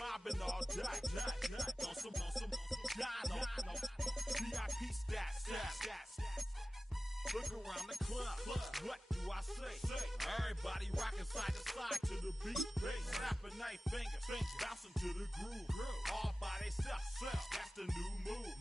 mobbing all day. On some Dino. VIP stats. Look around the club. What do I say? Everybody rocking side to side to the beat. Snapping they fingers, bouncing to the groove. All by themselves. That's the new move.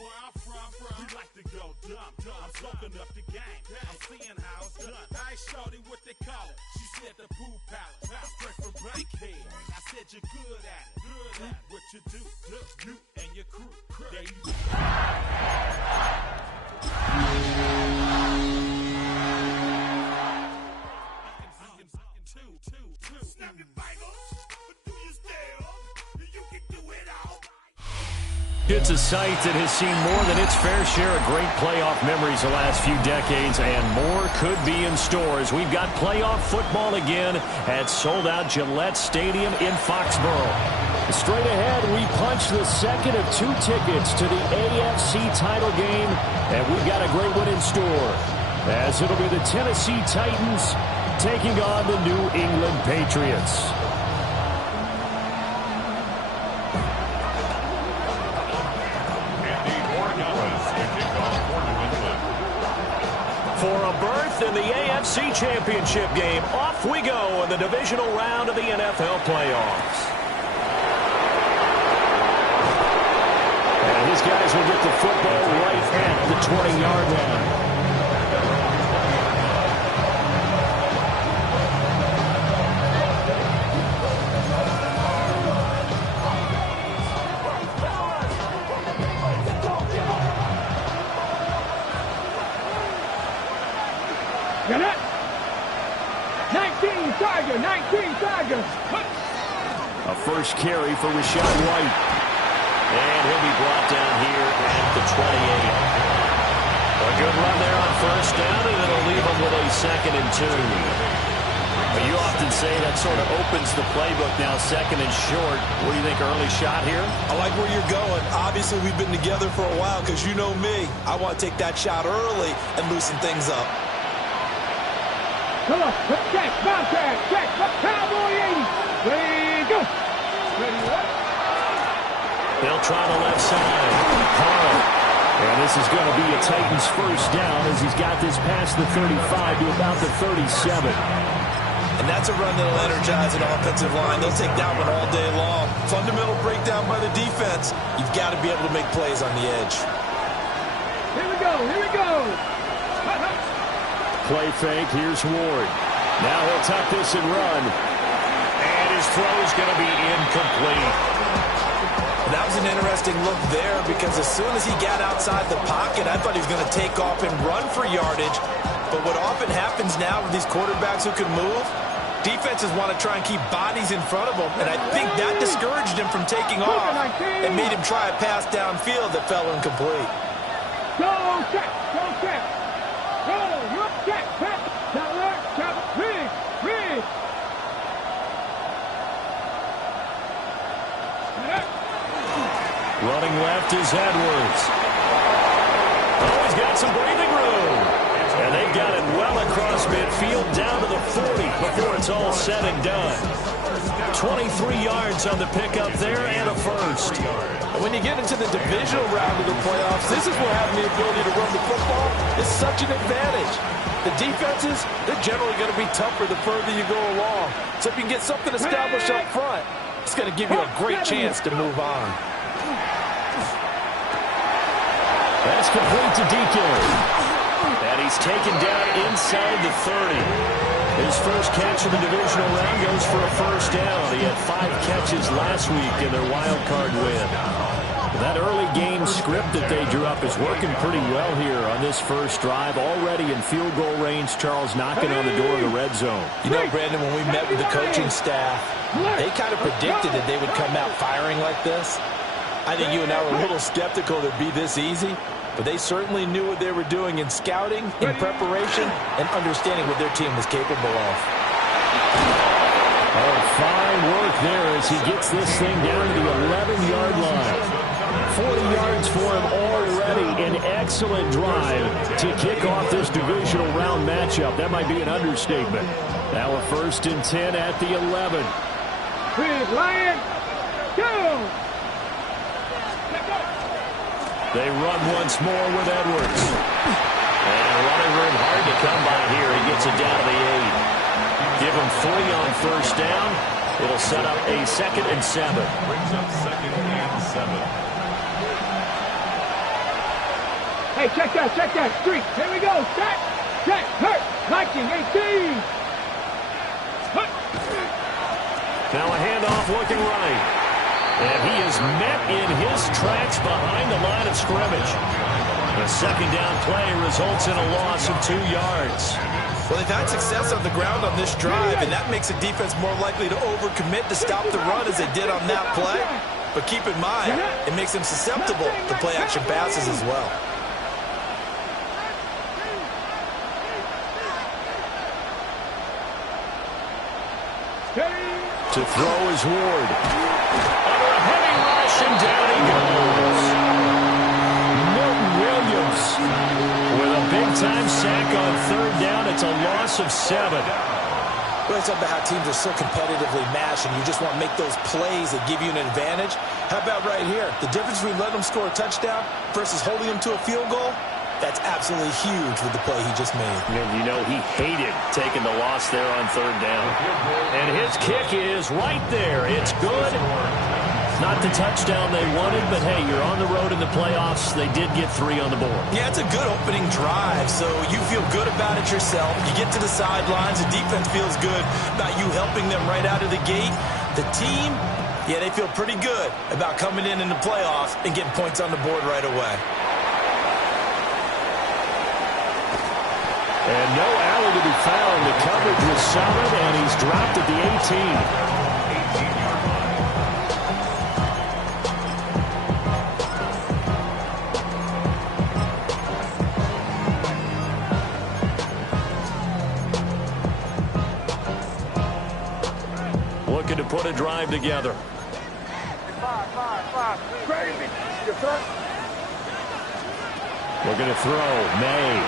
Where I'm from, we like to go dumb. I'm soaking up the game. I'm seeing how it's done. I ain't shorty what they call it. She said the pool palace. Straight from Bankhead. I said you're good at it. What you do, you and your crew. There you go. Snap your fingers, but do you still? You can do it all. It's a site that has seen more than its fair share of great playoff memories the last few decades, and more could be in store as we've got playoff football again at sold-out Gillette Stadium in Foxborough. Straight ahead, we punch the second of 2 tickets to the AFC title game, and we've got a great one in store, as it'll be the Tennessee Titans taking on the New England Patriots. For a berth in the AFC Championship game, off we go in the divisional round of the NFL playoffs. And these guys will get the football right at the 20-yard line. Got it. 19 Tigers. A first carry for Rachaad White. And he'll be brought down here at the 28. A good run there on first down, and it'll leave him with a 2nd and 2. But you often say that sort of opens the playbook now, 2nd and short. What do you think, early shot here? I like where you're going. Obviously, we've been together for a while because you know me. I want to take that shot early and loosen things up. Come on, check, Bobcat, check, Cowboy 80. Ready, go. Ready, what? They'll try the left side. Hard. And this is going to be a Titans first down as he's got this past the 35 to about the 37. And that's a run that'll energize an offensive line. They'll take that one all day long. Fundamental breakdown by the defense. You've got to be able to make plays on the edge. Here we go. Play fake, here's Ward. Now he'll tuck this and run. And his throw's going to be incomplete. And that was an interesting look there because as soon as he got outside the pocket, I thought he was going to take off and run for yardage. But what often happens now with these quarterbacks who can move, defenses want to try and keep bodies in front of them. And I think that discouraged him from taking off and made him try a pass downfield that fell incomplete. Go check. Go, look, check. Rig. Running left is Edwards. Oh, he's got some breathing room. And they've got it well across midfield down to the 40 before it's all said and done. 23 yards on the pickup there and a first. And when you get into the divisional round of the playoffs, this is where having the ability to run the football is such an advantage. The defenses, they're generally going to be tougher the further you go along. So if you can get something established up front, it's going to give you a great chance to move on. That's complete to DK. And he's taken down inside the 30. His first catch of the divisional round goes for a first down. He had 5 catches last week in their wild card win. That early game script that they drew up is working pretty well here on this first drive. Already in field goal range, Charles knocking on the door of the red zone. You know, Brandon, when we met with the coaching staff, they kind of predicted that they would come out firing like this. I think you and I were a little skeptical that it'd be this easy, but they certainly knew what they were doing in scouting, in preparation, and understanding what their team was capable of. Oh, fine work there as he gets this thing down to the 11-yard line. 40 yards for him already. An excellent drive to kick off this divisional round matchup. That might be an understatement. Now a 1st and 10 at the 11. Big Lion. They run once more with Edwards. And running room hard to come by here. He gets it down to the 8. Give him 3 on first down. It'll set up a 2nd and 7. Brings up 2nd and 7. Hey, check that. Streak. Here we go. Set, hurt. Viking 18. Hut. Now a handoff looking right. And he is met in his tracks behind the line of scrimmage. The 2nd down play results in a loss of 2 yards. Well, they've had success on the ground on this drive, and that makes a defense more likely to overcommit to stop the run as they did on that play. But keep in mind, it makes them susceptible to play-action passes as well. To throw is Ward. Under a heavy rush, and down he goes. Milton Williams with a big-time sack on 3rd down. It's a loss of 7. Well, it's about how teams are so competitively matched, and you just want to make those plays that give you an advantage. How about right here? The difference between letting them score a touchdown versus holding them to a field goal? That's absolutely huge with the play he just made. And you know he hated taking the loss there on 3rd down. And his kick is right there. It's good. Not the touchdown they wanted, but hey, you're on the road in the playoffs. They did get 3 on the board. Yeah, it's a good opening drive, so you feel good about it yourself. You get to the sidelines. The defense feels good about you helping them right out of the gate. The team, yeah, they feel pretty good about coming in the playoffs and getting points on the board right away. And no alley to be found. The coverage was solid, and he's dropped at the 18. Looking to put a drive together. Looking to throw. May.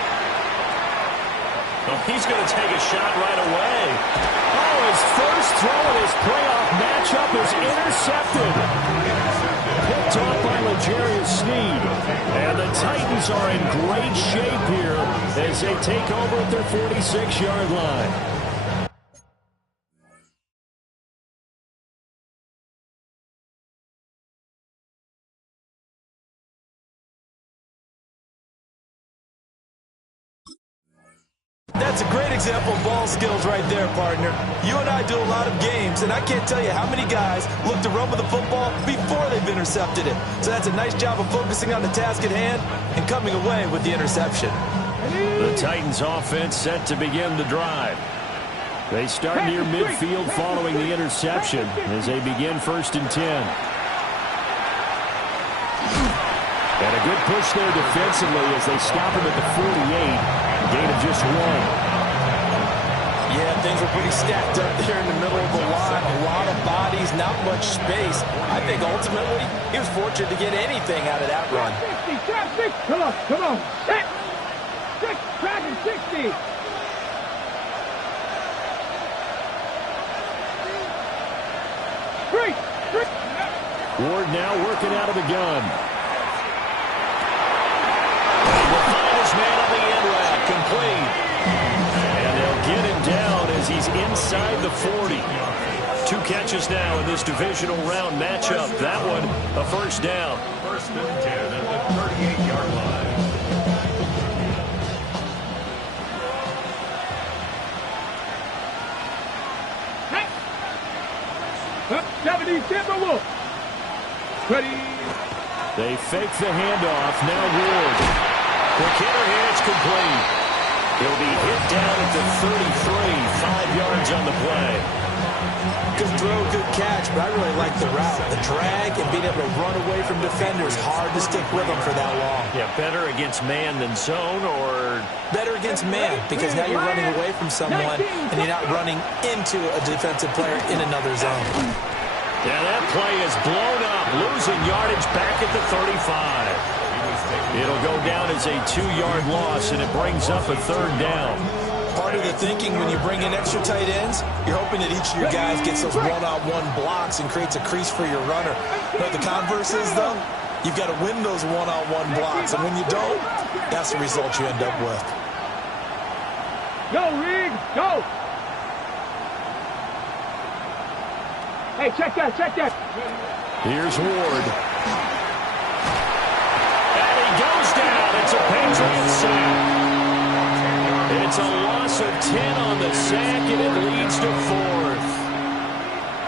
Oh, he's going to take a shot right away. Oh, his first throw in his playoff matchup is intercepted. Picked off by L'Jarius Sneed. And the Titans are in great shape here as they take over at their 46-yard line. That's a great example of ball skills right there, partner. You and I do a lot of games, and I can't tell you how many guys look to run with the football before they've intercepted it. So that's a nice job of focusing on the task at hand and coming away with the interception. The Titans offense set to begin the drive. They start near midfield following the interception as they begin 1st and 10. And a good push there defensively as they stop him at the 48. Gain of just 1. Yeah, things were pretty stacked up there in the middle of the line. A lot of bodies, not much space. I think ultimately he was fortunate to get anything out of that run. 60. Come on. Set. 6, tracking 60. Three. Ward now working out of the gun. And will find his man on the end route, complete. And they'll get him down as he's inside the 40. 2 catches now in this divisional round matchup. That one, a first down. 1st and 10 at the 38-yard line. Hey. 70 Timberwolves. Ready. They fake the handoff. Now Ward. The kicker here, it's complete. He'll be hit down at the 33. 5 yards on the play. Good throw, good catch, but I really like the route. The drag and being able to run away from defenders. Hard to stick with them for that long. Yeah, better against man than zone, or better against man, because now you're running away from someone and you're not running into a defensive player in another zone. Yeah, that play is blown up, losing yardage back at the 35. It'll go down as a 2-yard loss, and it brings up a 3rd down. Part of the thinking when you bring in extra tight ends, you're hoping that each of your guys gets those one-on-one blocks and creates a crease for your runner. But the converse is, though, You've got to win those one-on-one blocks, and when you don't, that's the result you end up with. Go, Reed, go! Hey, check that, check that. Here's Ward. And he goes down. It's a Patriot sack. It's a loss of 10 on the sack, and it leads to 4th.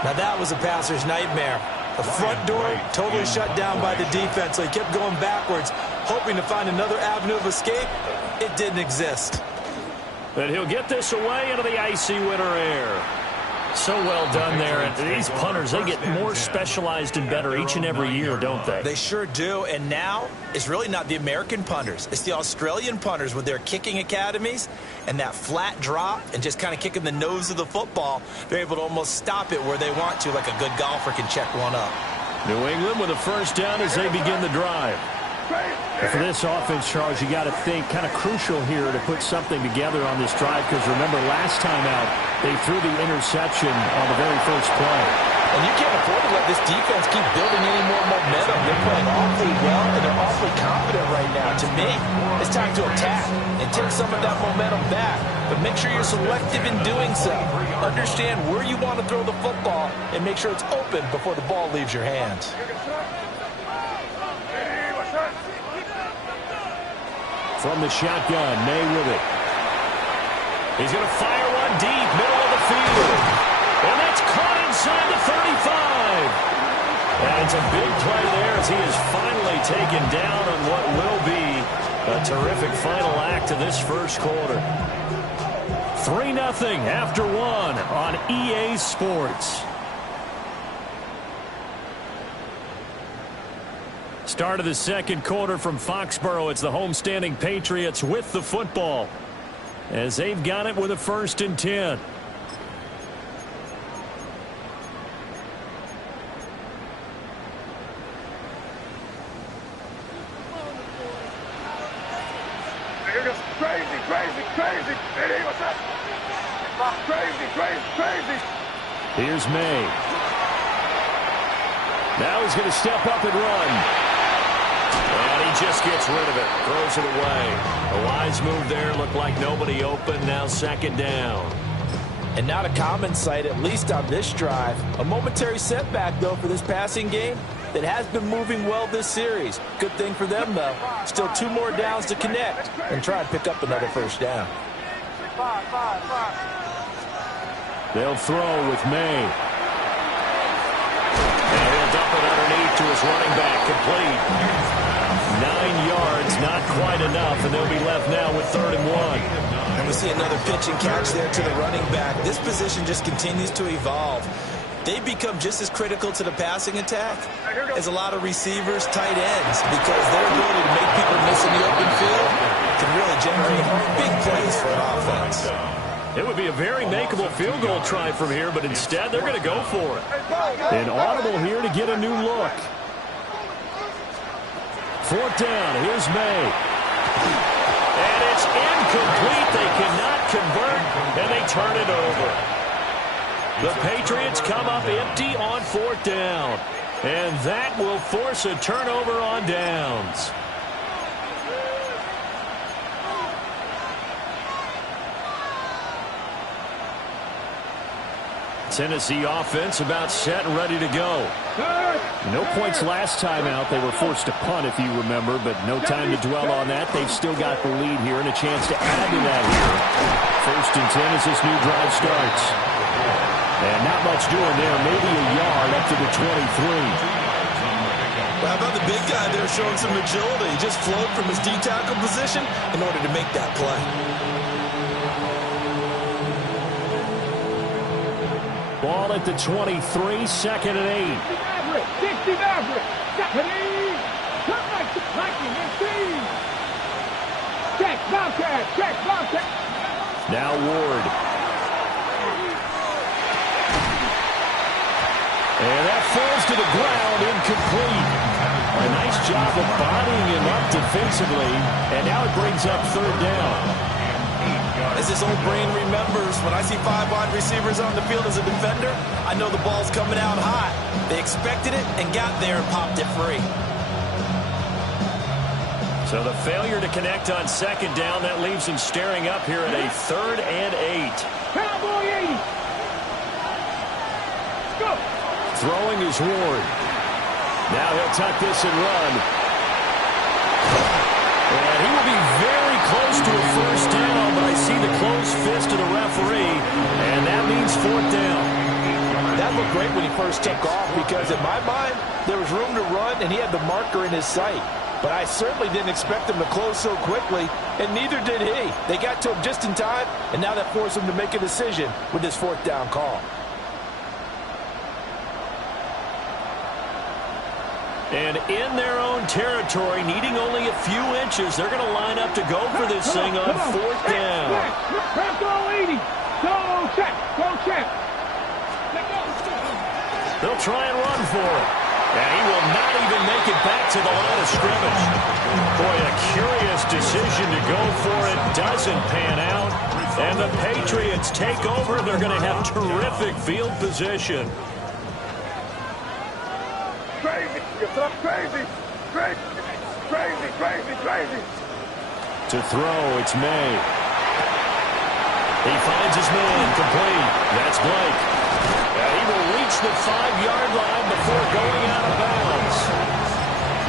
Now that was a passer's nightmare. The front door totally shut down by the defense, so he kept going backwards, hoping to find another avenue of escape. It didn't exist. But he'll get this away into the icy winter air. So well done there. And these punters, they get more specialized and better each and every year, don't they? They sure do. And now it's really not the American punters. It's the Australian punters with their kicking academies and that flat drop and just kind of kicking the nose of the football. They're able to almost stop it where they want to, like a good golfer can check one up. New England with a first down as they begin the drive. And for this offense, Charles, you got to think kind of crucial here to put something together on this drive, because remember last time out they threw the interception on the very first play. And you can't afford to let this defense keep building any more momentum. They're playing awfully well, and they're awfully confident right now. To me, it's time to attack and take some of that momentum back. But make sure you're selective in doing so. Understand where you want to throw the football and make sure it's open before the ball leaves your hands. From the shotgun, May with it. He's going to fire one deep, middle of the field. And that's caught inside the 35. And it's a big play there as he is finally taken down on what will be a terrific final act of this first quarter. 3-0 after 1 on EA Sports. Start of the second quarter from Foxborough. It's the homestanding Patriots with the football as they've got it with a 1st and 10. Crazy, crazy, crazy. What's up? Crazy, crazy, crazy. Here's May. Now he's going to step up and run. And he just gets rid of it. Throws it away. A wise move there. Looked like nobody open. Now 2nd down. And not a common sight, at least on this drive. A momentary setback, though, for this passing game that has been moving well this series. Good thing for them, though. Still 2 more downs to connect and try and pick up another 1st down. They'll throw with May. And he'll dump it underneath to his running back. Complete. 9 yards, not quite enough, and they'll be left now with 3rd and 1. And we see another pitch and catch there to the running back. This position just continues to evolve. They become just as critical to the passing attack as a lot of receivers, tight ends, because their ability to make people miss in the open field can really generate big plays for an offense. It would be a very makeable field goal try from here, but instead they're going to go for it. An audible here to get a new look. 4th down. Here's May. And it's incomplete. They cannot convert, and they turn it over. The Patriots come up empty on 4th down. And that will force a turnover on downs. Tennessee offense about set and ready to go. No points last time out. They were forced to punt, if you remember, but no time to dwell on that. They've still got the lead here and a chance to add to that here. 1st and 10 as this new drive starts. And not much doing there. Maybe a yard up to the 23. Well, how about the big guy there showing some agility? He just flowed from his D-tackle position in order to make that play. Ball at the 23, 2nd and 8. Maverick, 60 Maverick, 2nd and 8. Come back to Viking and team. Check, Bobcat, check, Bobcat. Now Ward. And that falls to the ground, incomplete. A nice job of bodying him up defensively, and now it brings up 3rd down. As his old brain remembers, when I see 5 wide receivers on the field as a defender, I know the ball's coming out hot. They expected it and got there and popped it free. So the failure to connect on second down, that leaves him staring up here at a 3rd and 8. Cowboy 80. Go. Throwing is Ward. Now he'll tuck this and run. And he will be very close to a first down, but I see the closed fist of the referee, and that means 4th down. That looked great when he first took off because, in my mind, there was room to run, and he had the marker in his sight. But I certainly didn't expect him to close so quickly, and neither did he. They got to him just in time, and now that forced him to make a decision with this 4th down call. And in their own territory, needing only a few inches, they're going to line up to go for this thing on 4th down. Go 80. Go check. Go check. They'll try and run for it. And he will not even make it back to the line of scrimmage. Boy, a curious decision to go for it. Doesn't pan out. And the Patriots take over. They're going to have terrific field position. Crazy. Crazy. Crazy. Crazy. Crazy. Crazy. To throw, it's May. He finds his man, complete. That's Blake. And he will reach the 5-yard line before going out of bounds.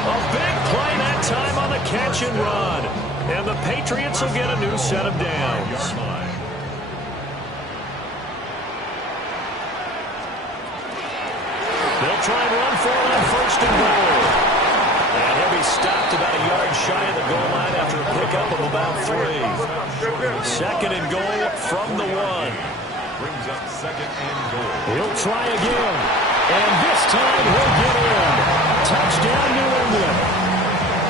A big play that time on the catch and run. And the Patriots will get a new set of downs. They'll try and run for it on 1st and goal. And he'll be stopped about a yard shy of the goal line after a pickup of about 3. 2nd and goal from the 1. Brings up 2nd and goal. He'll try again. And this time he'll get in. Touchdown, New England.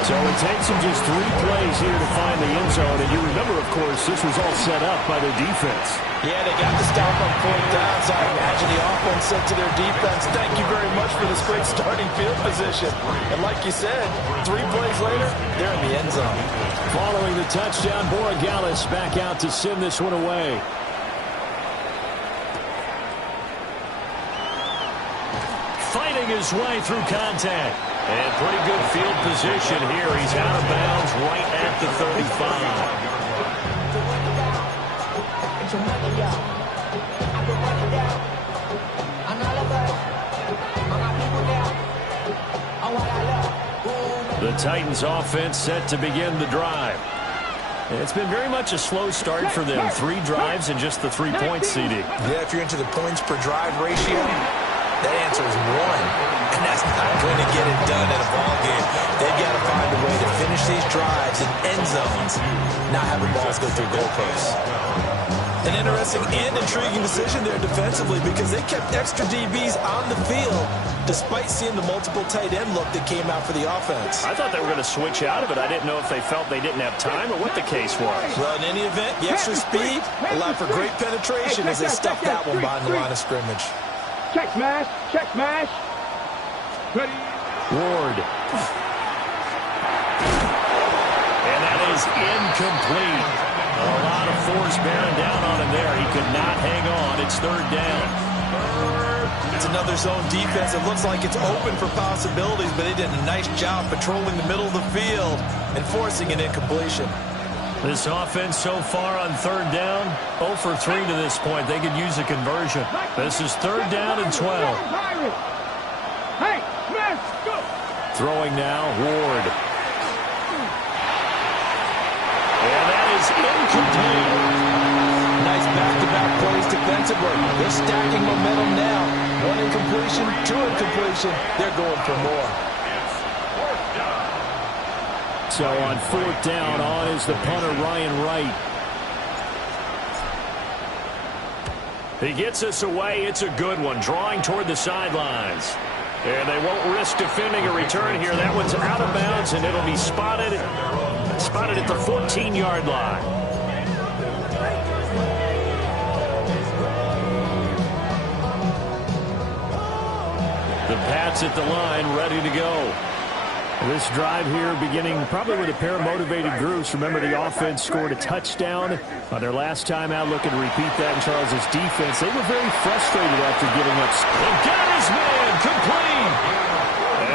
So it takes him just 3 plays here to find the end zone. And you remember, of course, this was all set up by their defense. Yeah, they got the stop on 4th down, so I imagine the offense said to their defense, thank you very much for this great starting field position. And like you said, 3 plays later, they're in the end zone. Following the touchdown, Borregales back out to send this one away. Fighting his way through contact. And pretty good field position here. He's out of bounds right at the 35. The Titans offense set to begin the drive. It's been very much a slow start for them. 3 drives and just the 3-point seeding. Yeah, if you're into the points per drive ratio, that answer is 1. And that's not going to get it done in a ball game. They've got to find a way to finish these drives in end zones, not having balls go through goalposts. An interesting and intriguing decision there defensively because they kept extra DBs on the field despite seeing the multiple tight end look that came out for the offense. I thought they were going to switch out of it. I didn't know if they felt they didn't have time or what the case was. Well, in any event, the extra speed allowed for great penetration as they stuffed that one behind the line of scrimmage. Check smash. Check smash. Ready. Ward. And that is incomplete. A lot of force bearing down on him there. He could not hang on. It's 3rd down. It's another zone defense. It looks like it's open for possibilities, but they did a nice job patrolling the middle of the field and forcing an incompletion. This offense so far on 3rd down, 0 for 3 to this point. They could use a conversion. This is 3rd down and 12. Hey, smash, go. Throwing now, Ward. And that is incomplete. Nice back-to-back plays defensively. They're stacking momentum now. 1 incompletion, 2 incompletion. They're going for more. So on 4th down, on is the punter, Ryan Wright. He gets us away. It's a good one, drawing toward the sidelines. And they won't risk defending a return here. That one's out of bounds, and it'll be spotted at the 14-yard line. The Pats at the line, ready to go. This drive here beginning probably with a pair of motivated groups. Remember, the offense scored a touchdown on their last time out. Looking to repeat that in Charles' defense. They were very frustrated after giving up. Got his man complete.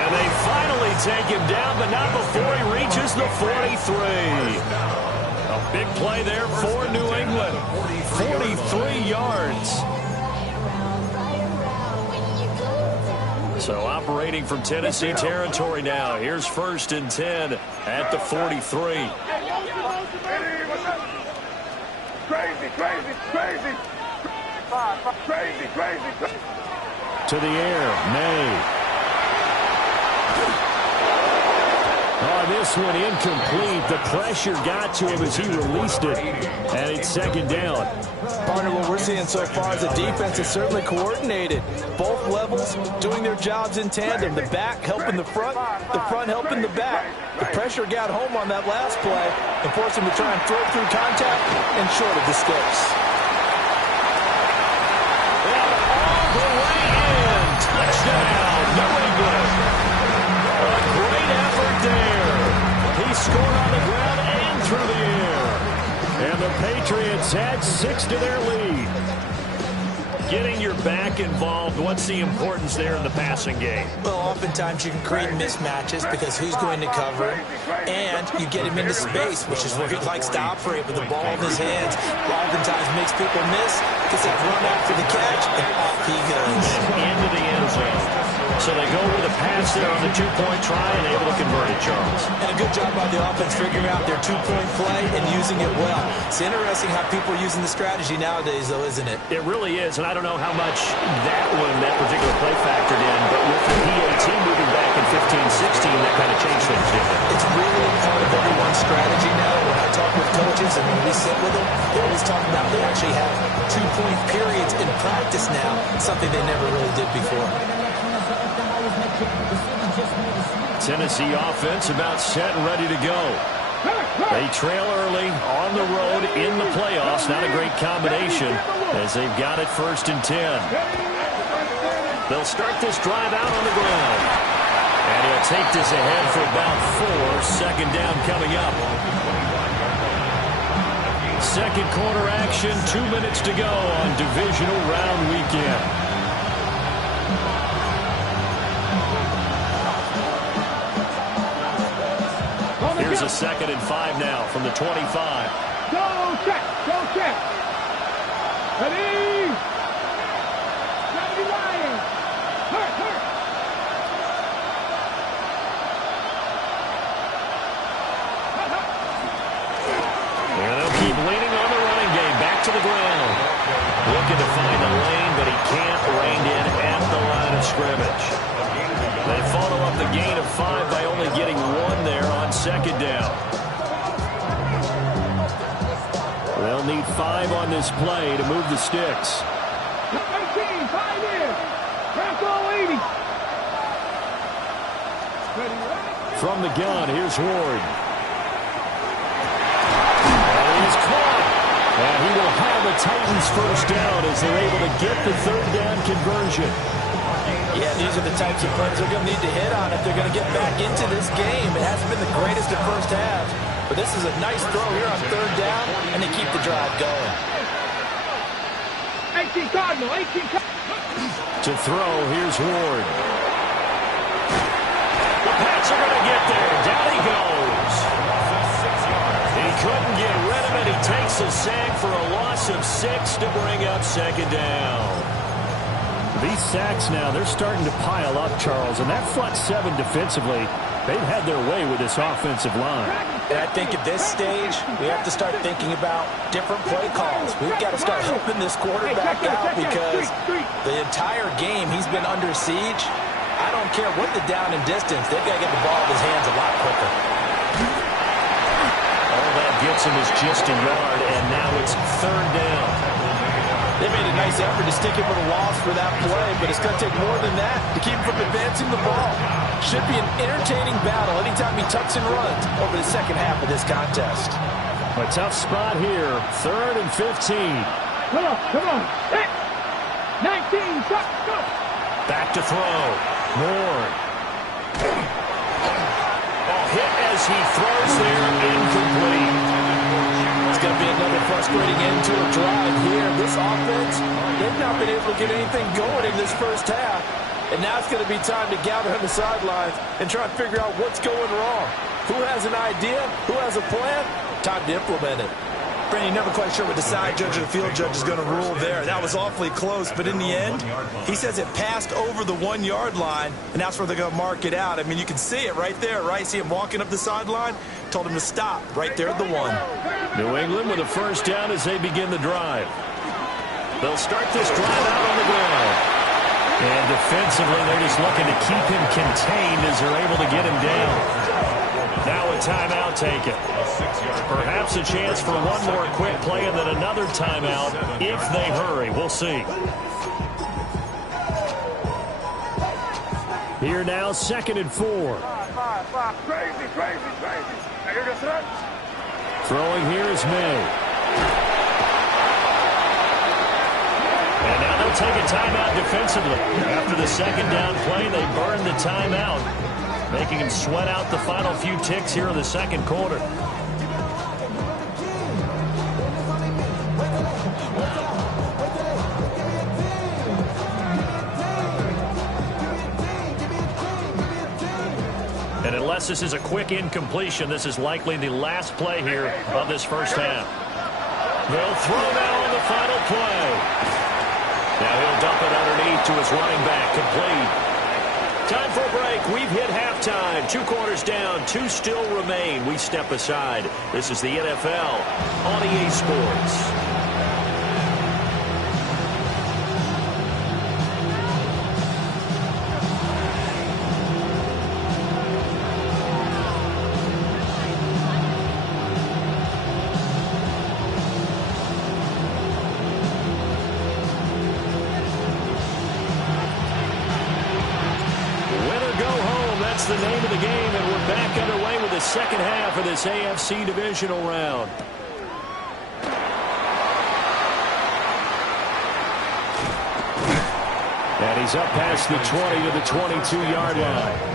And they finally take him down, but not before he reaches reaches the 43. A big play there for New England. 43 yards. So operating from Tennessee territory now. Here's 1st and 10 at the 43. Crazy. To the air, May. Oh, this one incomplete. The pressure got to him as he released it. And it's 2nd down. Partner, what we're seeing so far is the defense is certainly coordinated. Both levels doing their jobs in tandem. The back helping the front helping the back. The pressure got home on that last play and forced him to try and throw through contact and short of the sticks. All the way in. Touchdown, New England. A great effort there. He scored on the ground and through the air. And the Patriots add 6 to their lead. Getting your back involved, what's the importance there in the passing game? Well, oftentimes you can create mismatches because who's going to cover, and you get him into space, which is where he likes to operate with the ball in his hands. Oftentimes makes people miss, gets that run after the catch, and off he goes. Into the end zone. So they go with a pass there on the 2-point try and able to convert it, Charles. And a good job by the offense figuring out their 2-point play and using it well. It's interesting how people are using the strategy nowadays, though, isn't it? It really is, and I don't know how much that particular play factored in, but with the PAT moving back in 15-16, that kind of changed things, didn't it? It's really a part of everyone's strategy now. When I talk with coaches and when we sit with them, they always talk about they actually have 2-point periods in practice now, something they never really did before. Tennessee offense about set and ready to go. They trail early on the road in the playoffs. Not a great combination as they've got it 1st and 10. They'll start this drive out on the ground. And he'll take this ahead for about 4. 2nd down coming up. Second quarter action, 2 minutes to go on Divisional Round weekend. Here's a 2nd and 5 now from the 25. Go check. Ready. Ready, Lions. Hurt. And they'll keep leaning on the running game. Back to the ground. Looking to find a lane, but he can't rein in at the line of scrimmage. They follow up the gain of 5 by only getting 1 there on 2nd down. They'll need 5 on this play to move the sticks. 18, 5 in. Rambo 80. From the gun, here's Ward. And he's caught. And he will have the Titans 1st down as they're able to get the 3rd down conversion. Yeah, these are the types of plays they're going to need to hit on if they're going to get back into this game. It hasn't been the greatest of first halves, but this is a nice throw here on 3rd down, and they keep the drive going. 18 Cardinal, 18 Cardinal. To throw, here's Ward. The Pats are going to get there. Down he goes. He couldn't get rid of it. He takes a sack for a loss of 6 to bring up 2nd down. These sacks now, they're starting to pile up, Charles, and that front 7 defensively, they've had their way with this offensive line. And I think at this stage, we have to start thinking about different play calls. We've got to start helping this quarterback out because the entire game he's been under siege. I don't care what the down and distance, they've got to get the ball in his hands a lot quicker. All that gets him is just a yard, and now it's 3rd down. They made a nice effort to stick him with a loss for that play, but it's going to take more than that to keep him from advancing the ball. Should be an entertaining battle anytime he tucks and runs over the 2nd half of this contest. A tough spot here, 3rd and 15. Come on. 19, go. Back to throw. Moore. Hit as he throws there, incomplete. It's going to be another frustrating end to a drive here. This offense, they've not been able to get anything going in this 1st half. And now it's going to be time to gather on the sidelines and try and figure out what's going wrong. Who has an idea? Who has a plan? Time to implement it. Brandon, you're never quite sure what the side judge or the field judge is going to rule there. That was awfully close, but in the end, he says it passed over the 1-yard line, and that's where they're going to mark it out. I mean, you can see it right there, right? See him walking up the sideline? Told him to stop right there at the 1. New England with a first down as they begin the drive. They'll start this drive out on the ground. And defensively, they're just looking to keep him contained as they're able to get him down. Now a timeout taken. Perhaps a chance for one more quick play and then another timeout if they hurry. We'll see. Here now, 2nd and 4. Crazy. Throwing here is May. And now they'll take a timeout defensively. After the 2nd down play, they burn the timeout, making him sweat out the final few ticks here in the 2nd quarter. And unless this is a quick incompletion, this is likely the last play here of this first half. They'll throw now on the final play. Now he'll dump it underneath to his running back, complete. Time for a break. We've hit halftime. 2 quarters down, 2 still remain. We step aside. This is the NFL on EA Sports. That's the name of the game, and we're back underway with the second half of this AFC Divisional round. And he's up past the 20 to the 22-yard line.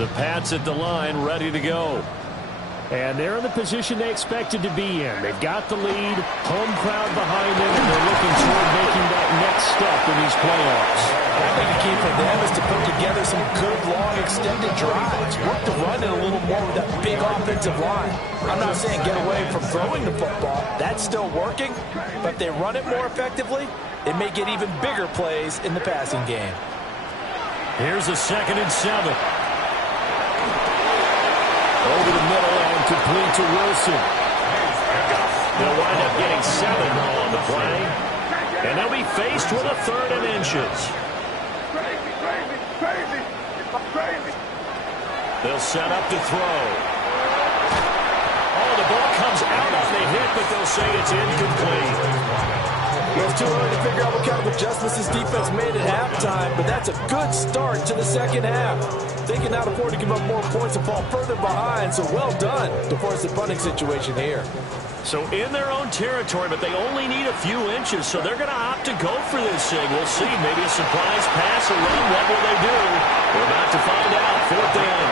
The Pats at the line, ready to go. And they're in the position they expected to be in. They've got the lead, home crowd behind them, and they're looking toward making that next step in these playoffs. I think the key for them is to put together some good, long, extended drives. Work the run in a little more with that big offensive line. I'm not saying get away from throwing the football. That's still working. But if they run it more effectively, it may get even bigger plays in the passing game. Here's a 2nd and 7. Over the middle and complete to Wilson. They'll wind up getting 7 on the play. And they'll be faced with a 3rd and inches. They'll set up to throw. Oh, the ball comes out on the hit, but they'll say it's incomplete. It's too early to figure out what kind of adjustments this defense made at halftime, but that's a good start to the second half. They can not afford to give up more points and fall further behind, so well done to force the punting situation here. So in their own territory, but they only need a few inches, so they're going to opt to go for this thing. We'll see. Maybe a surprise pass, a run. What will they do? We're about to find out. 4th down.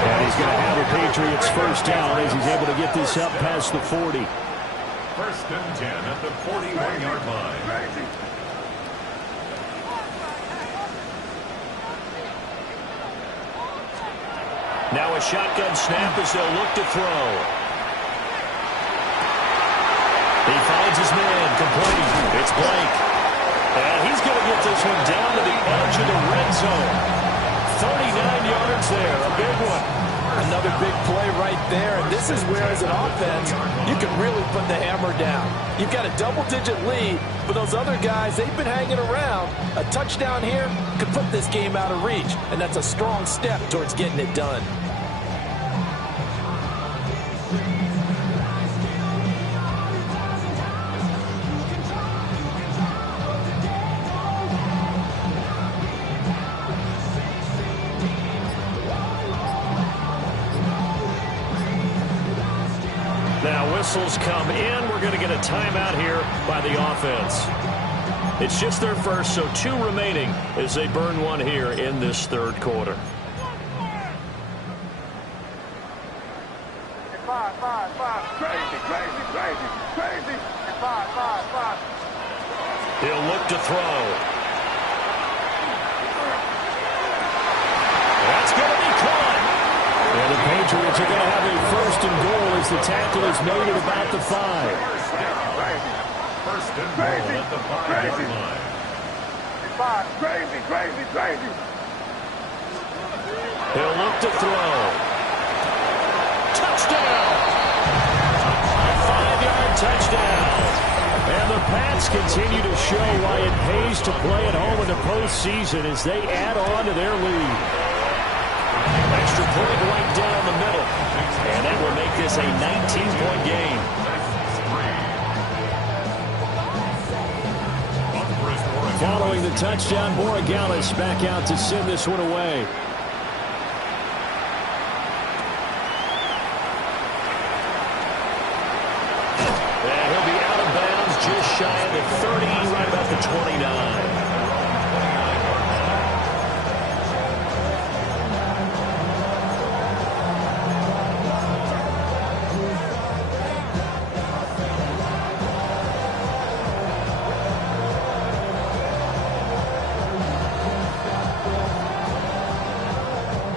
And he's going to have a Patriots first down as he's able to get this up past the 40. 1st and 10 at the 41-yard line. Now a shotgun snap as they'll look to throw. He finds his man, complete. It's Blake. And he's going to get this one down to the edge of the red zone. 39 yards there, a big one. Another big play right there, and this is where, as an offense, you can really put the hammer down. You've got a double-digit lead, but those other guys, they've been hanging around. A touchdown here could put this game out of reach, and that's a strong step towards getting it done. Whistles come in. We're going to get a timeout here by the offense. It's just their first, so 2 remaining as they burn one here in this 3rd quarter. He'll look to throw. That's going to be caught. And the Patriots are going to have a 1st and goal as the tackle is made at about the 5. 1st and goal at the 5-yard line. He'll look to throw. Touchdown! A 5-yard touchdown. And the Pats continue to show why it pays to play at home in the postseason as they add on to their lead. Extra point right down the middle. And that will make this a 19-point game. Following the touchdown, Borregales back out to send this one away. And he'll be out of bounds just shy of the 30, right about the 29.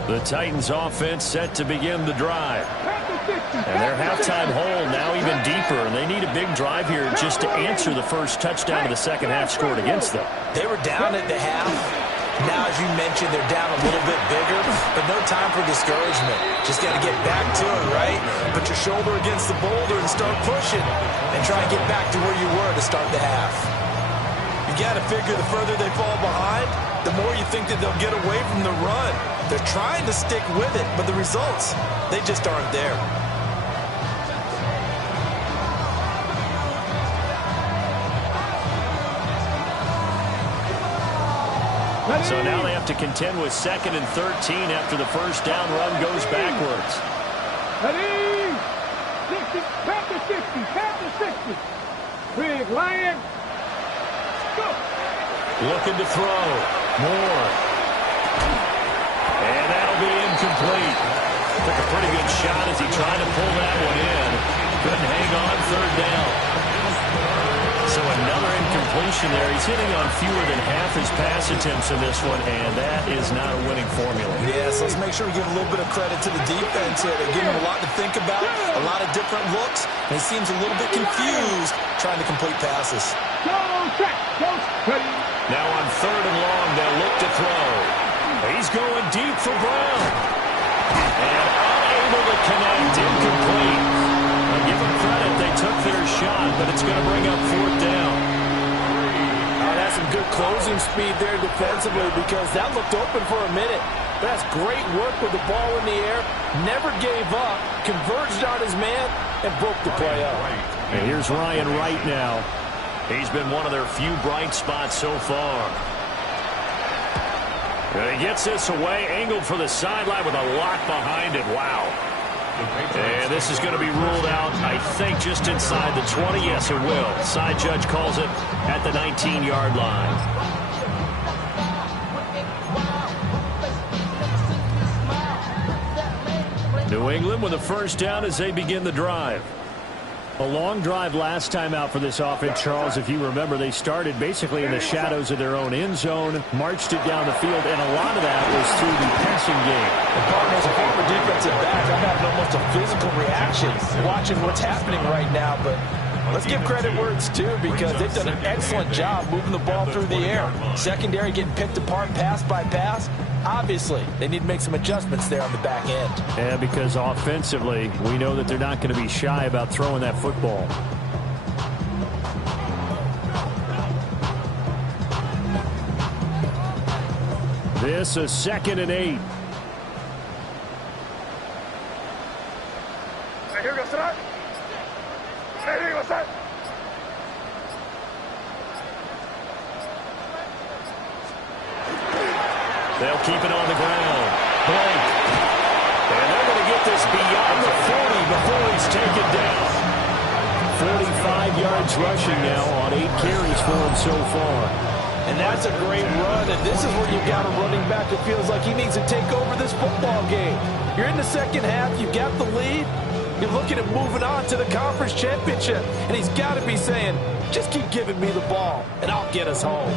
The Titans offense set to begin the drive. And their halftime hole now even deeper, and they need a big drive here just to answer the first touchdown of the second half scored against them. They were down at the half. Now, as you mentioned, they're down a little bit bigger, but no time for discouragement. Just got to get back to it, right? Put your shoulder against the boulder and start pushing, and try and get back to where you were to start the half. You got to figure the further they fall behind, the more you think that they'll get away from the run. They're trying to stick with it, but the results, they just aren't there. So now they have to contend with 2nd and 13 after the first down run goes backwards. Ready? 60, back to 60, back to 60. Big Lion. Go. Looking to throw. More. And that'll be incomplete. Took a pretty good shot as he tried to pull that one in. Couldn't hang on third down. So another incompletion there. He's hitting on fewer than half his pass attempts in this one, and that is not a winning formula. Yeah, so let's make sure we give a little bit of credit to the defense here. They're giving him a lot to think about, a lot of different looks, and he seems a little bit confused trying to complete passes. Now on third and long, they'll look to throw. He's going deep for Brown. And unable to connect, incomplete. I'll give them credit, they took their shot, but it's going to bring up fourth down. Oh, that's some good closing speed there defensively because that looked open for a minute. That's great work with the ball in the air. Never gave up, converged on his man, and broke the play up. And here's Ryan Wright now. He's been one of their few bright spots so far. And he gets this away, angled for the sideline with a lock behind it. Wow. And this is going to be ruled out, I think, just inside the 20. Yes, it will. Side judge calls it at the 19-yard line. New England with a first down as they begin the drive. A long drive last time out for this offense, Charles. If you remember, they started basically in the shadows of their own end zone, marched it down the field, and a lot of that was through the passing game. And partner, as a former defensive back, I'm having almost a physical reaction watching what's happening right now. But let's give credit where it's due because they've done an excellent job moving the ball through the air. Secondary getting picked apart pass by pass. Obviously, they need to make some adjustments there on the back end. Yeah, because offensively, we know that they're not going to be shy about throwing that football. This is 2nd and 8. Here goes that. Hey, what's that? They'll keep it on the ground. Blake. And they're going to get this beyond the 40 before he's taken down. 45 yards rushing now on 8 carries for him so far. And that's a great run, and this is where you've got a running back that feels like he needs to take over this football game. You're in the second half, you've got the lead, you're looking at moving on to the conference championship, and he's got to be saying, just keep giving me the ball, and I'll get us home.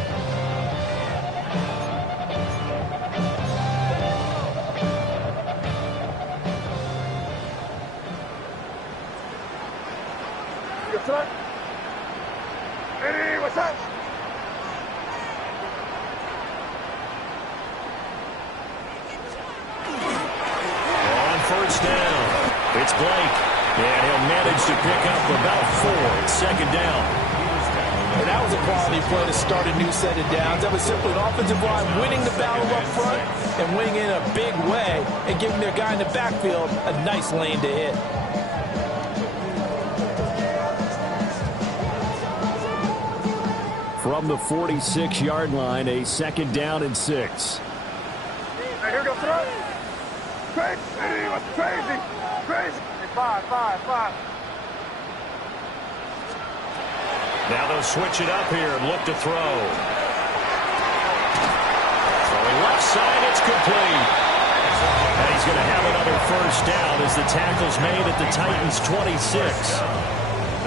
Hey, what's up? On first down, it's Blake. And he'll manage to pick up about 4. It's 2nd down. And that was a quality play to start a new set of downs. That was simply an offensive line winning the battle up front and winning in a big way and giving their guy in the backfield a nice lane to hit. From the 46-yard line, a 2nd down and 6. Hey, here goes throw. Crazy, what's crazy? Crazy. Hey, 5. Now they'll switch it up here and look to throw. Throwing left side, it's complete. And he's going to have another first down as the tackle's made at the Titans' 26.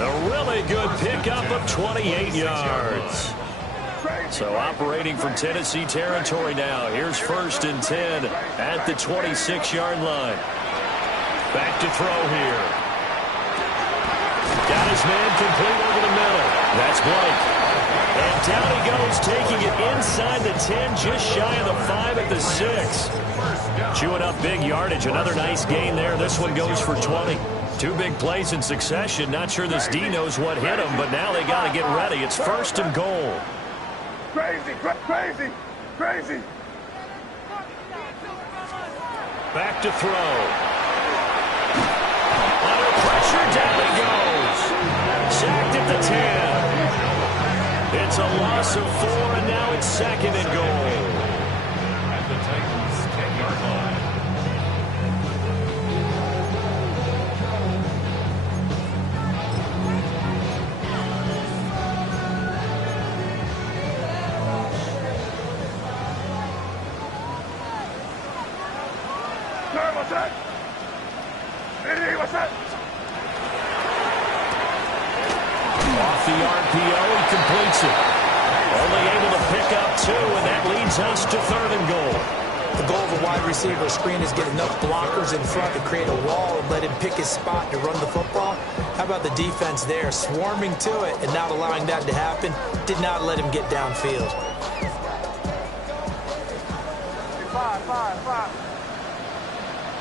A really good pickup of 28 yards. So operating from Tennessee territory now. Here's 1st and 10 at the 26-yard line. Back to throw here. Got his man complete over the middle. That's Blake. And down he goes, taking it inside the 10, just shy of the 5 at the 6. Chewing up big yardage. Another nice gain there. This one goes for 20. 2 big plays in succession. Not sure this D knows what hit him, but now they got to get ready. It's 1st and goal. Crazy. Back to throw. Under pressure, down he goes. Sacked at the 10. It's a loss of 4, and now it's 2nd and goal. At the Titans' 10-yard line. What's that? Hey, what's that? Off the RPO, he completes it. Only able to pick up 2, and that leads us to 3rd and goal. The goal of a wide receiver screen is get enough blockers in front to create a wall and let him pick his spot to run the football. How about the defense there, swarming to it and not allowing that to happen? Did not let him get downfield. 5.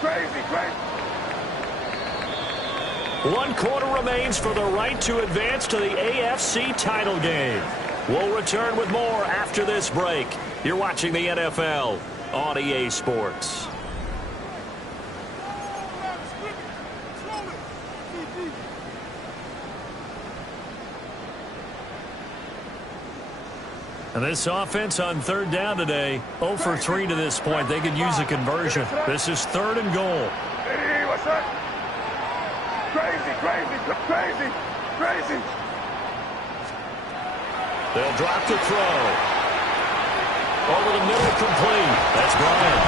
Crazy. 1 quarter remains for the right to advance to the AFC title game. We'll return with more after this break. You're watching the NFL on EA Sports. And this offense on 3rd down today, 0 for 3 to this point. They could use a conversion. This is 3rd and goal. Hey, what's that? Crazy. They'll drop the throw. Over the middle, complete. That's Bryant.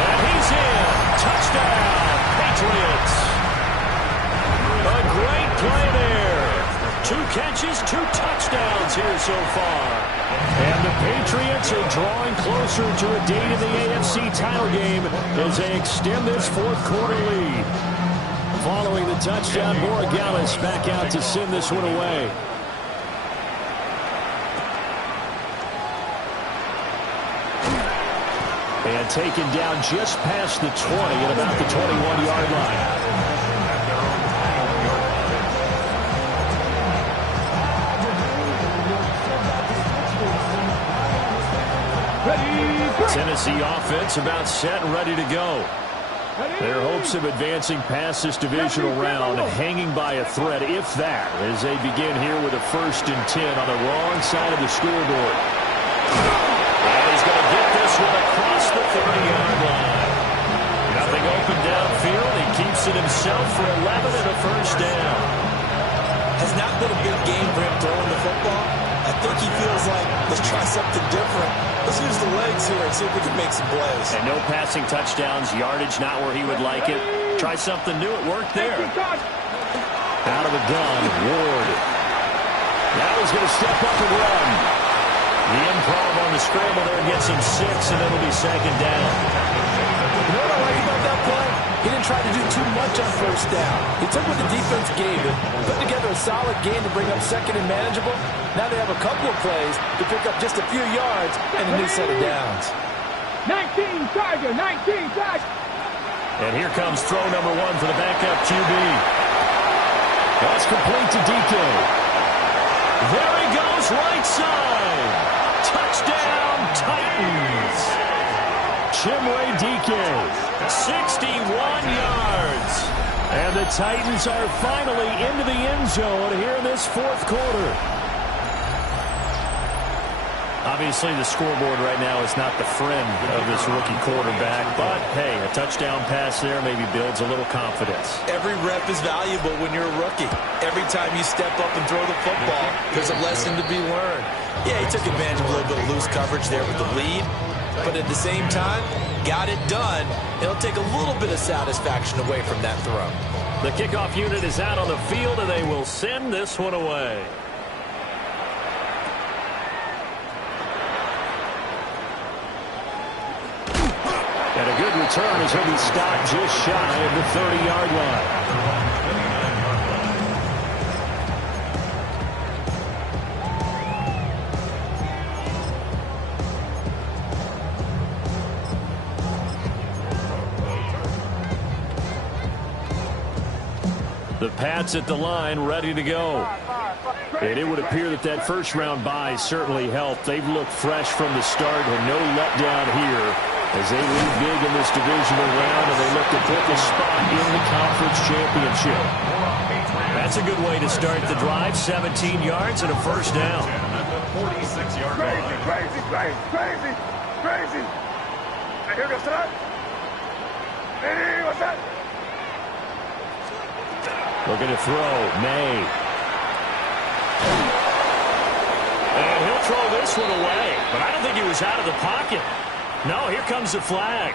And he's in. Touchdown, Patriots. A great play there. 2 catches, 2 touchdowns here so far. And the Patriots are drawing closer to a date in the AFC title game as they extend this 4th quarter lead. Following the touchdown, Morales back out to send this one away. And taken down just past the 20 at about the 21-yard line. Tennessee offense about set and ready to go. Their hopes of advancing past this divisional round hanging by a thread, if that, as they begin here with a 1st and 10 on the wrong side of the scoreboard. And he's going to get this one across the 30-yard line. Nothing open downfield. He keeps it himself for 11 and a 1st down. Has not been a big game for him throwing the football. I think he feels like, let's try something different. Let's use the legs here and see if we can make some plays. And no passing touchdowns, yardage not where he would like it. Try something new. It worked there. Out of the gun, Ward. Now he's going to step up and run. The improv on the scramble there gets him 6, and it'll be 2nd down. You know what I like about that play? He didn't try to do too much on 1st down. He took what the defense gave him, put together a solid game to bring up 2nd and manageable. Now they have a couple of plays to pick up just a few yards and a new set of downs. 19 Tiger. And here comes throw number 1 for the backup QB. That's complete to DK. There he goes, right side. Touchdown, Titans. Chimway DK, 61 yards. And the Titans are finally into the end zone here in this 4th quarter. Obviously, the scoreboard right now is not the friend of this rookie quarterback, but, hey, a touchdown pass there maybe builds a little confidence. Every rep is valuable when you're a rookie. Every time you step up and throw the football, there's a lesson to be learned. Yeah, he took advantage of a little bit of loose coverage there with the lead, but at the same time, got it done. It'll take a little bit of satisfaction away from that throw. The kickoff unit is out on the field, and they will send this one away. And a good return as he'll be stopped just shy of the 30-yard line. The Pats at the line, ready to go. And it would appear that that first-round bye certainly helped. They've looked fresh from the start and no letdown here as they lead big in this divisional round, and they look to pick a spot in the conference championship. That's a good way to start the drive. 17 yards and a 1st down. 46-yard line. Crazy. Hey, here goes that. Hey, what's that? Looking to throw. May. And he'll throw this one away. But I don't think he was out of the pocket. No, here comes the flag.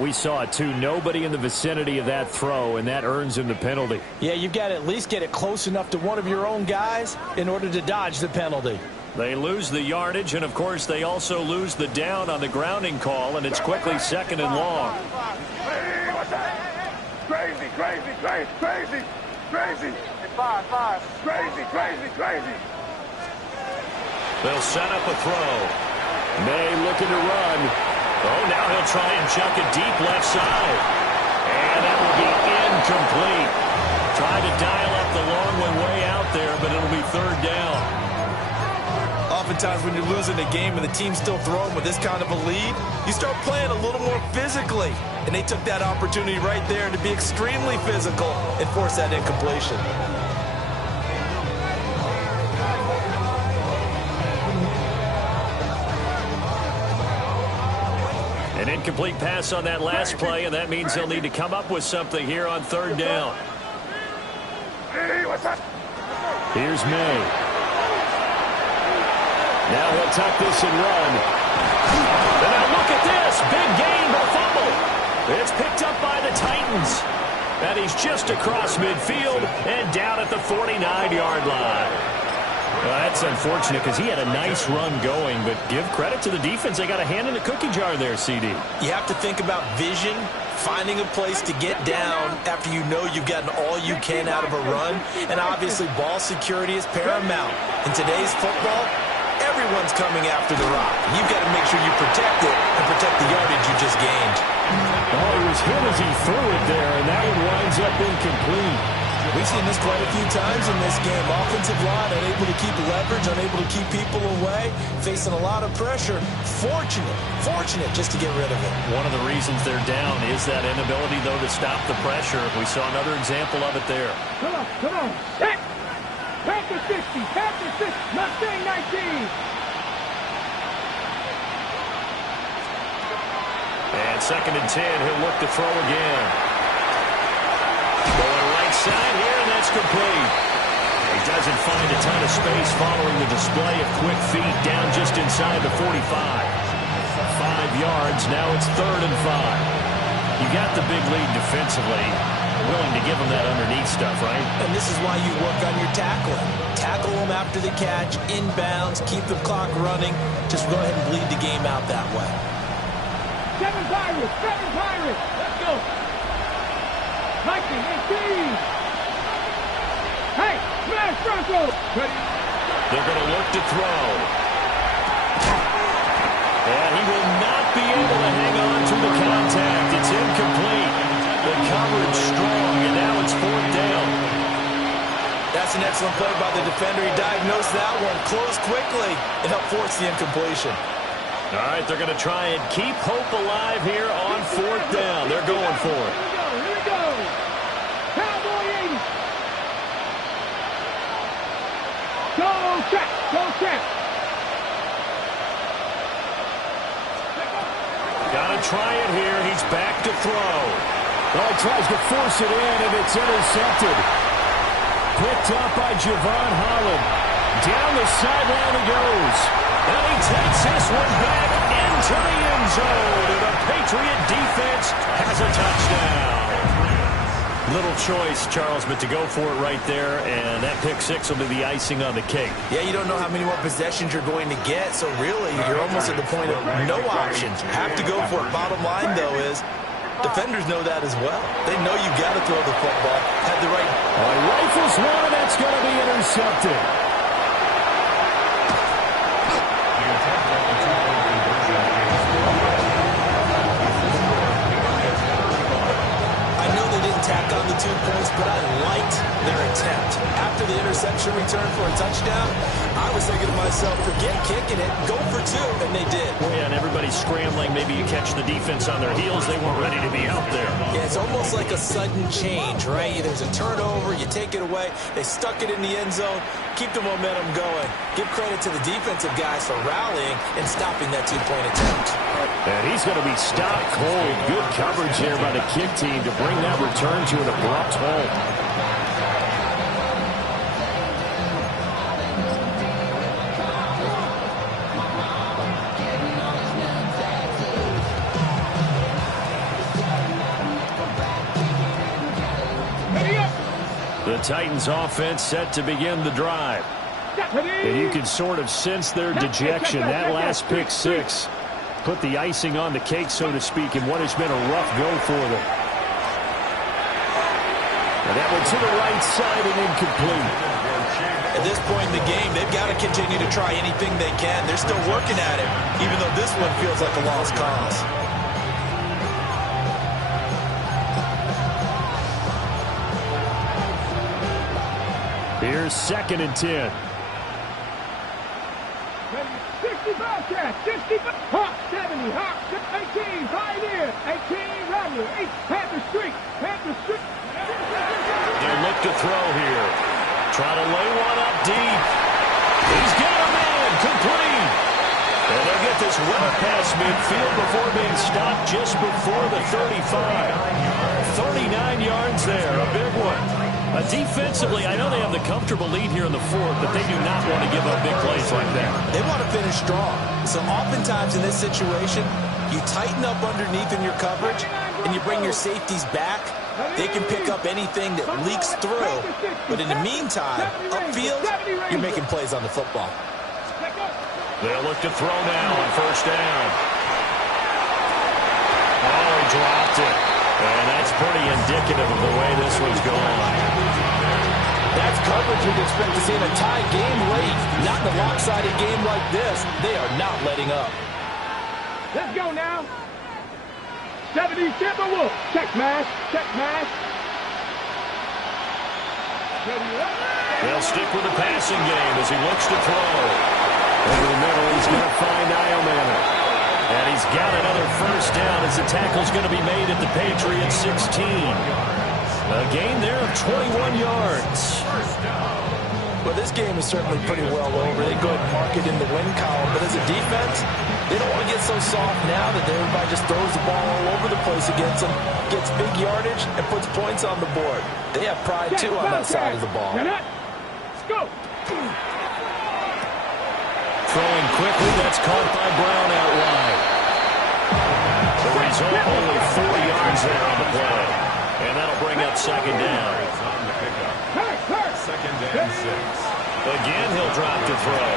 We saw it too. Nobody in the vicinity of that throw, and that earns him the penalty. Yeah, you've got to at least get it close enough to one of your own guys in order to dodge the penalty. They lose the yardage, and, of course, they also lose the down on the grounding call, and it's quickly second and long. Crazy, crazy, crazy, crazy, crazy. Five. Crazy, crazy, crazy. They'll set up a throw. May looking to run. Oh, now he'll try and chuck it deep left side. And that will be incomplete. Tried to dial up the long one way out there, but it'll be third down. Oftentimes when you're losing a game and the team's still throwing with this kind of a lead, you start playing a little more physically. And they took that opportunity right there to be extremely physical and force that incompletion. An incomplete pass on that last play, and that means they'll need to come up with something here on third down. Here's May. Now he'll tuck this and run. And now look at this. Big gain, but a fumble. It's picked up by the Titans. And he's just across midfield and down at the 49-yard line. That's unfortunate because he had a nice run going, but give credit to the defense. They got a hand in the cookie jar there, CD. You have to think about vision, finding a place to get down after you know you've gotten all you can out of a run, and obviously ball security is paramount. In today's football, everyone's coming after the rock. You've got to make sure you protect it and protect the yardage you just gained. Oh, he was hit as he threw it there, and that one winds up incomplete. We've seen this quite a few times in this game. Offensive line unable to keep leverage, unable to keep people away, facing a lot of pressure. Fortunate just to get rid of it. One of the reasons they're down is that inability, though, to stop the pressure. We saw another example of it there. Come on. Hit. Panther 60, Panther 60, Mustang 19. And second and 10, he'll look to throw again. Going right side here, and that's complete. He doesn't find a ton of space following the display of quick feet down just inside the 45. 5 yards, now it's third and 5. You got the big lead defensively. Willing to give them that underneath stuff, right? And this is why you work on your tackling. Tackle them after the catch, inbounds, keep the clock running. Just go ahead and bleed the game out that way. 7 Pirates. Let's go. Viking and Steve. Hey, smash Broncos. They're going to look to throw. And he will not be able to hang on to the contact. It's incomplete. The coverage strong, and now it's fourth down. That's an excellent play by the defender. He diagnosed that one, closed quickly, and helped force the incompletion. All right, they're going to try and keep hope alive here on fourth down. They're going for it. Here we go. Cowboy 80. Go check. Got to try it here. He's back to throw. Well, he tries to force it in, and it's intercepted. Picked up by Javon Holland. Down the sideline he goes. And he takes this one back into the end zone. And the Patriot defense has a touchdown. Little choice, Charles, but to go for it right there, and that pick six will be the icing on the cake. Yeah, you don't know how many more possessions you're going to get, so really you're almost at the point of no options. Have to go for it. Bottom line, though, is defenders know that as well. They know you got to throw the football. Had the right. Rifles one, and that's going to be intercepted. I know they didn't tack on the 2 points, but I liked their attempt. After the interception return for a touchdown, I was thinking to myself, forget kicking it, go for 2, and they did. Yeah, and everybody's scrambling. Maybe you catch the defense on their heels. They weren't ready to be out there. Yeah, it's almost like a sudden change, right? There's a turnover, you take it away, they stuck it in the end zone, keep the momentum going. Give credit to the defensive guys for rallying and stopping that 2-point attempt. And he's going to be stopped cold. Good coverage here by the kick team to bring that return to an abrupt halt. Titans offense set to begin the drive. And you can sort of sense their dejection. That last pick six put the icing on the cake, so to speak, in what has been a rough go for them. And that one to the right side and incomplete. At this point in the game, they've got to continue to try anything they can. They're still working at it, even though this one feels like a lost cause. Here's 2nd and 10. 65 catch, 65, Hawk 70, Hawk 18, pioneer, 18, Rattler, 8, Panther Street, Panther Street. They look to throw here. Try to lay one up deep. He's got a man, complete. And they'll get this well past midfield before being stopped just before the 35. 39 yards there, a big one. Defensively, I know they have the comfortable lead here in the fourth, but they do not want to give up big plays like that. They want to finish strong. So oftentimes in this situation, you tighten up underneath in your coverage, and you bring your safeties back. They can pick up anything that leaks through. But in the meantime, upfield, you're making plays on the football. They'll look to throw now on 1st down. Oh, he dropped it. And that's pretty indicative of the way this one's going. That's coverage you'd expect to see in a tie game late. Not in a lopsided game like this. They are not letting up. Let's go now. 70 Timberwolf. Check mash. Check mash. They'll stick with the passing game as he looks to throw. Over the middle, he's going to find Iomanner. And he's got another 1st down as the tackle's going to be made at the Patriots 16. A gain there of 21 yards. Well, this game is certainly pretty well over. They go ahead and mark it in the win column. But as a defense, they don't want to get so soft now that everybody just throws the ball all over the place against them, gets big yardage, and puts points on the board. They have pride, too, on that side of the ball. Let's go. Throwing quickly, that's caught by Brown out wide. The result, only 4 yards there on the play. And that'll bring up 2nd down. 2nd and 6. Again, he'll drop to throw.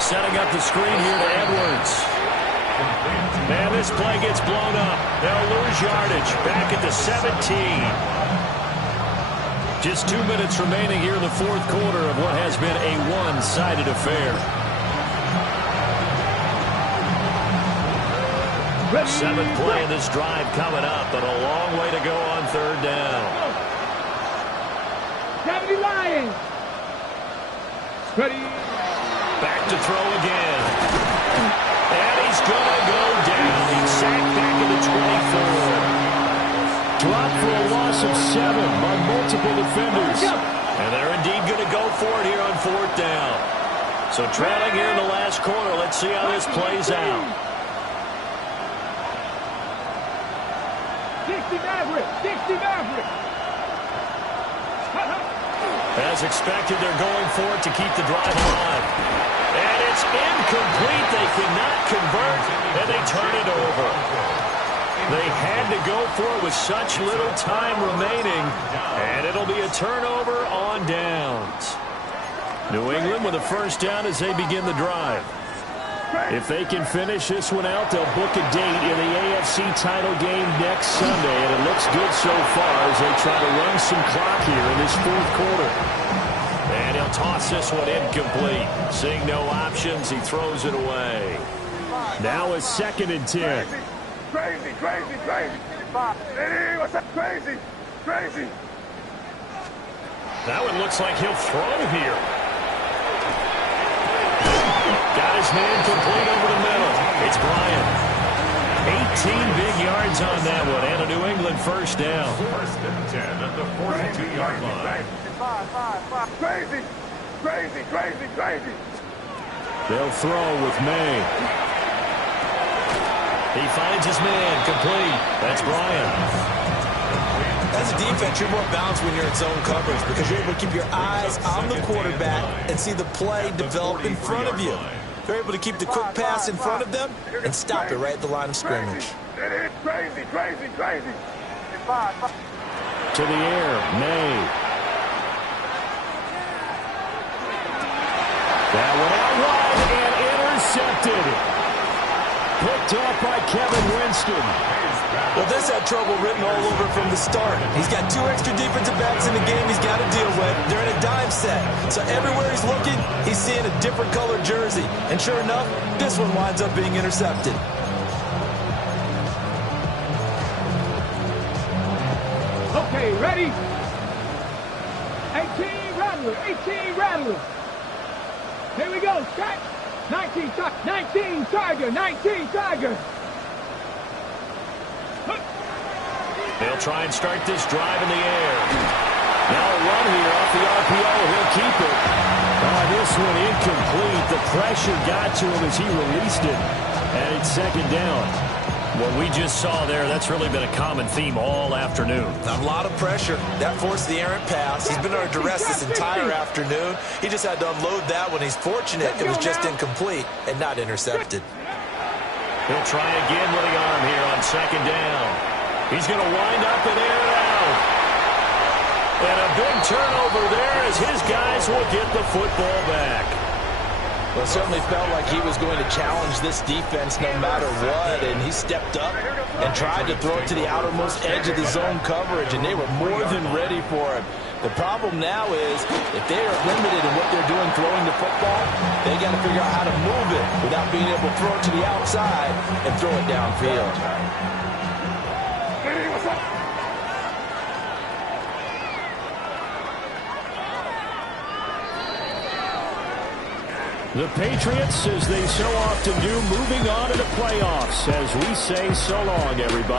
Setting up the screen here to Edwards. And this play gets blown up. They'll lose yardage. Back at the 17. Just 2 minutes remaining here in the 4th quarter of what has been a one-sided affair. 7th play of this drive coming up, but a long way to go on 3rd down. 70 Lions. Ready. Back to throw again. And he's going to go down. He's sacked back at the 24. Dropped for a loss of 7 by multiple defenders. And they're indeed going to go for it here on 4th down. So trailing here in the last quarter. Let's see how this plays out. 60 Maverick. As expected, they're going for it to keep the drive alive. And it's incomplete. They cannot convert, and they turn it over. They had to go for it with such little time remaining, and it'll be a turnover on downs. New England with a 1st down as they begin the drive. If they can finish this one out, they'll book a date in the AFC title game next Sunday, and it looks good so far as they try to run some clock here in this 4th quarter. And he'll toss this one incomplete. Seeing no options, he throws it away. Now it's 2nd and 10. Crazy. Hey, what's up? Crazy. That one looks like he'll throw here. Got his man complete over the middle. It's Bryant. 18 big yards on that one, and a New England 1st down. 1st and 10 at the 42-yard line. Crazy. They'll throw with May. He finds his man complete. That's Bryant. As a defense, you're more balanced when you're in zone coverage because you're able to keep your eyes on the quarterback and see the play develop in front of you. They're able to keep the quick pass in front of them and stop it right at the line of scrimmage. Crazy. To the air, May. That went out wide and intercepted. Picked off by Kevin Winston. Well, this had trouble written all over from the start. He's got 2 extra defensive backs in the game he's got to deal with. They're in a dime set. So everywhere he's looking, he's seeing a different colored jersey. And sure enough, this one winds up being intercepted. Okay, ready? 18 Rattlers, 18 Rattlers. Here we go, Scott. 19 Tiger, 19 Tiger. They'll try and start this drive in the air. Now a run here off the RPO. He'll keep it. This one incomplete. The pressure got to him as he released it. And it's second down. What we just saw there, that's really been a common theme all afternoon. A lot of pressure. That forced the errant pass. He's been under duress this entire afternoon. He just had to unload that one. He's fortunate it was just incomplete and not intercepted. He'll try again with the arm here on second down. He's going to wind up and air it out. And a big turnover there as his guys will get the football back. Well, it certainly felt like he was going to challenge this defense no matter what, and he stepped up and tried to throw it to the outermost edge of the zone coverage, and they were more than ready for him. The problem now is if they are limited in what they're doing throwing the football, they got to figure out how to move it without being able to throw it to the outside and throw it downfield. The Patriots, as they so often do, moving on to the playoffs as we say so long, everybody.